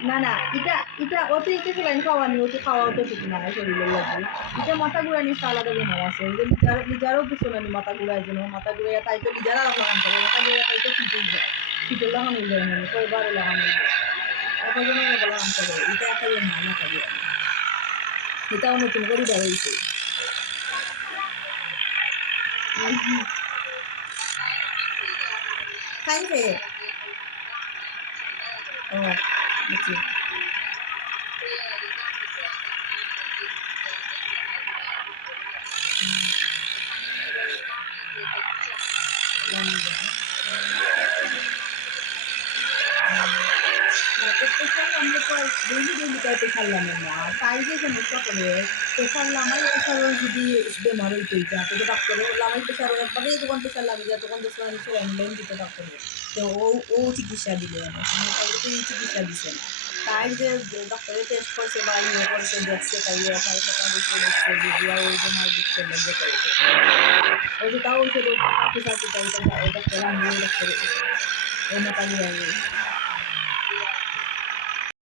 না না এটা এটা অতিরিক্ত সেলাইন খাওয়ানি ওকে খাওয়াও তো ঠিক না শরীরের লাগবে এটা মাথা ঘুরানি আলাদা বেমার আছে যে লিজারও কিছু না মাথা ঘুরায় যেন মাথা ঘুরাইয়া তাই তো লিজারা লাগান করে মাথা ঘুরাইয়া তাই তো ফিটে যায় ফিটে লাগানো যায় মানে কয়বারও লাগানো যায় একজনের লাগান করে এটা একটা বেমার মাথা ঘুরানি এটাও নতুন করে বের হয়েছে খাইছে ও বুঝছি প্রেশার আমরা তো ডেইলি ডেইলি তাই প্রেশার লাগাই না তাই যে সমস্যা করে প্রেশার লাগাই প্রেশারের যদি বেমার হইতে যা তো ডাক্তারে লাগাই প্রেশার একবারে যখন প্রেশার লাগে যায় তখন তো আমি সেলাইন লাইন দিতে ডাক্তারে তো ও চিকিৎসা দিলে আমি তাইলে তো এই চিকিৎসা দিছে না তাই যে ডক্টরে টেস্ট করছে বা ইয়ে করছে দেখছে তাই তাই কথা দিচ্ছে দেখছে দিয়া ওই বেমার দিচ্ছে বন্ধ করেছে ওই যে তাও ওই সাথে সাথে তাই ডক্টর আমি ডাক্তারে ও মোটামুটি